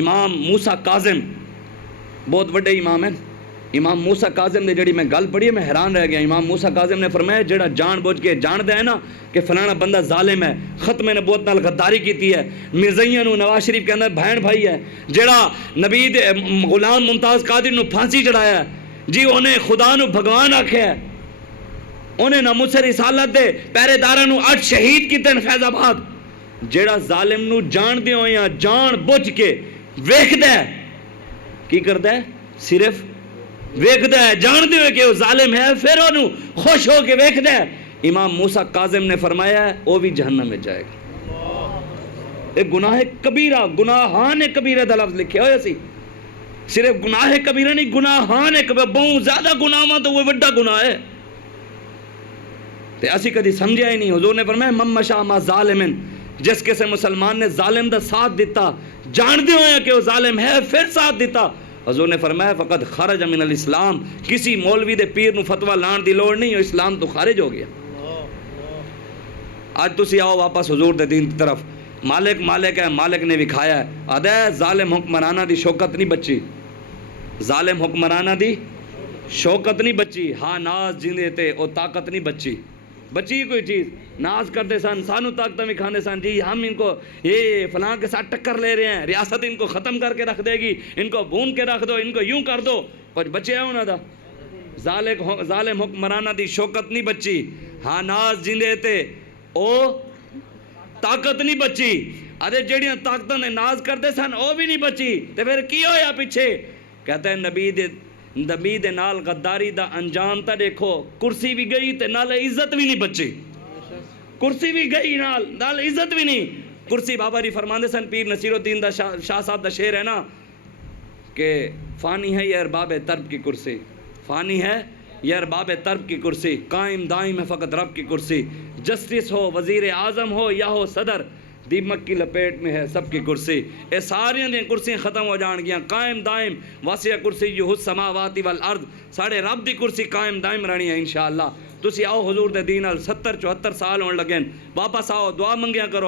امام موسیٰ کاظم بہت بڑے امام ہیں. امام موسیٰ کاظم نے جڑی میں گل پڑھی ہے میں حیران رہ گیا. امام موسیٰ کاظم نے فرمایا جڑا جان بوجھ کے جاندا ہے نا کہ فلانا بندہ ظالم ہے, ختم نبوت نال غداری کیتی ہے, مرزائیاں نو نواز شریف کے اندر بہن بھائی ہے, جڑا نبی دے غلام ممتاز قادری نو پھانسی چڑھایا ہے, جی انہیں خدا نو بھگوان آکھیا ہے, انہیں ناموس رسالت دے پہرے داراں نو 8 شہید کیتے فیض آباد, جڑا ظالم نو جان دے ہوئے جان بوجھ کے ویکھدا ہے کی کردا ہے, صرف ویکھدا ہے جان دے ہوئے کہ وہ ظالم ہے, پھر انہوں خوش ہو کے ویکھدا ہے. امام موسیٰ کاظم نے فرمایا ہے وہ بھی جہنم میں جائے گا. ایک گناہ کبیرہ, گناہان کبیرہ دا لفظ لکھے ہوئے سی, صرف گناہ کبیرہ نہیں, گناہان کبیرہ, بہت زیادہ گناہ تو وہ بڑا گناہ ہے. تے اسی کدی سمجھا ہی نہیں. حضور نے فرمایا من مشى مع ظالم, جس کسی مسلمان نے ظالم دا ساتھ دیتا جان دے ہوئے کہ وہ ظالم ہے پھر ساتھ دیتا, حضور نے فرمایا فقط خرج من الاسلام. کسی مولوی دے پیر نو فتوہ لان دی لوڑ نہیں, اسلام تو خارج ہو گیا. آج تسی آؤ واپس حضور دے دین کی طرف. مالک مالک ہے, مالک نے وکھایا ہے, آدھا ہے ظالم حکمرانہ دی شوکت نہیں بچی, ظالم حکمرانہ دی شوکت نہیں بچی, ہاں ناز جندے تے او طاقت نہیں بچی. بچی کوئی چیز ناز کرتے سن, سانو طاقتیں بھی کھانے سن, جی ہم ان کو یہ فلاں کے ساتھ ٹکر لے رہے ہیں, ریاست ان کو ختم کر کے رکھ دے گی, ان کو بھون کے رکھ دو, ان کو یوں کر دو, کچھ بچے ہیں انہوں دا. ظالم حکمرانہ دی شوکت نہیں بچی, ہاں ناز جندے تے او طاقت نہیں بچی. ارے جڑیاں طاقتوں نے ناز کرتے سن او بھی نہیں بچی, تے پھر کی ہویا پیچھے. کہتا ہے نبی دے نال غداری دا انجام تا دیکھو, کرسی بھی گئی تے نال عزت بھی نہیں بچی, کرسی بھی گئی نال عزت بھی نہیں. کرسی بابا ری فرماندے سن, پیر نصیر الدین دا شاہ صاحب دا شعر ہے نا کہ فانی ہے یہ ارباب طرب کی کرسی, فانی ہے یہ ارباب طرب کی کرسی, قائم دائم ہے فقط رب کی کرسی. جسٹس ہو, وزیر اعظم ہو یا ہو صدر, دیمک کی لپیٹ میں ہے سب کی کرسی. اے ساری دیں کرسیاں ختم ہو جان گیاں, قائم دائم واسع کرسی یو السماوات والارض, ساڑھے رب دی کرسی قائم دائم رہنی ہے انشاءاللہ. تسی آؤ حضور دے دین ال 70-74 سال ہون لگیں, واپس آؤ دعا منگیا کرو.